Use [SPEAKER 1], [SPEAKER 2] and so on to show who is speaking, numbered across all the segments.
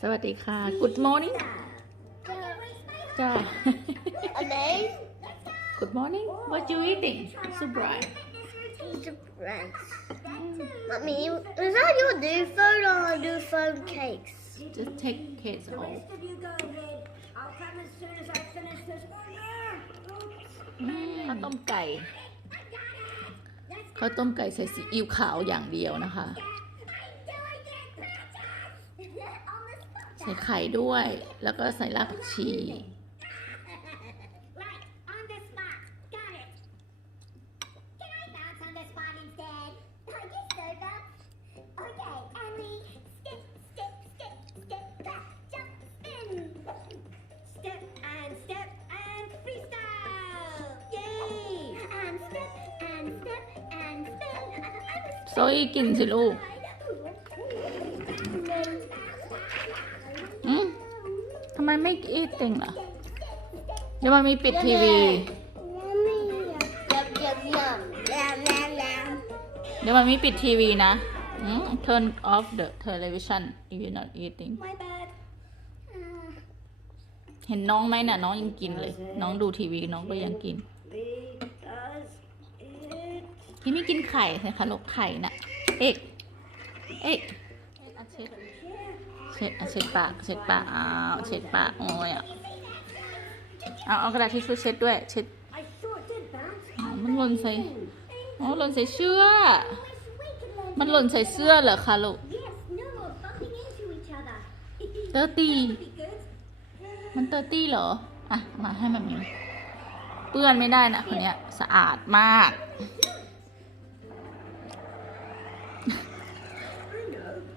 [SPEAKER 1] สวัสดีค่ะ Good morning จ้า
[SPEAKER 2] And then
[SPEAKER 1] Good morning What you eating so bright
[SPEAKER 2] the breads. Mummy, is that your new phone or a new phone case?
[SPEAKER 1] Just take case off
[SPEAKER 3] Rest of you go ahead. I'll come as soon as I finish this. Oh,
[SPEAKER 1] อืมข้าวต้มไก่ข้าวต้มไก่ใส่ซีอิ๊วขาวอย่างเดียวนะคะ ใส่ไข่ด้วย แล้วก็ใส่รากผักชีโซยกินสิลูก ทำไมไม่อีทต็งล่ะเดี๋ยวมันมีปิดทีวี เดี๋ยวมันมีปิดทีวีนะ turn off the television if you're not eating เห็นน้องไหมน่ะ น้องยังกินเลย น้องดูทีวีน้องก็ยังกินที่ไม่กินไข่ใช่คะลูกไข่น่ะ เอกเอกอะ เช็ดเช็ดปากเช็ดปากอ้าวเช็ดปากโอ้ยอะเอาเอากระดาษทิชชู่เช็ดด้วย เช็ดมันหล่นใส่อ๋อหล่นใส่เสื้อ มันหล่นใส่เสื้อเหรอคะลูกเตอร์ตี้มันเตอร์ตี้เหรอ อะ มาให้มันมีเปื้อนไม่ได้นะคนเนี้ย สะอาดมาก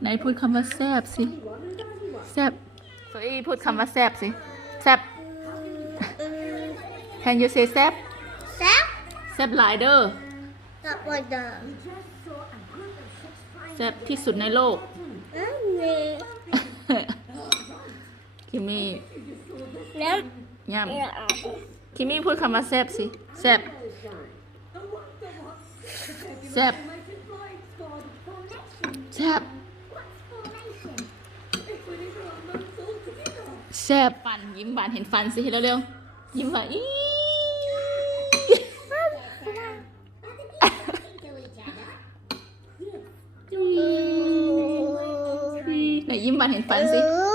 [SPEAKER 1] ไหนพูดคำว่าแซบสิ แซบโซอี้พูดคำว่าแซบสิ แซบ Can you say แซบ
[SPEAKER 2] Sap?
[SPEAKER 1] แซบหลายเด้อ
[SPEAKER 2] Not like that.
[SPEAKER 1] แซบที่สุดในโลก
[SPEAKER 2] Yummy.
[SPEAKER 1] คิมมี่
[SPEAKER 2] Yum.
[SPEAKER 1] ย่ำ
[SPEAKER 2] Yeah.
[SPEAKER 1] คิมมี่พูดคำว่าแซบสิ แซบ แซบ แซบ แซบฟันยิ้มหวานเห็นฟันสิเร็วๆยิ้มหวานอีไหนยิ้มหวานเห็นฟันสิ
[SPEAKER 2] Ooh.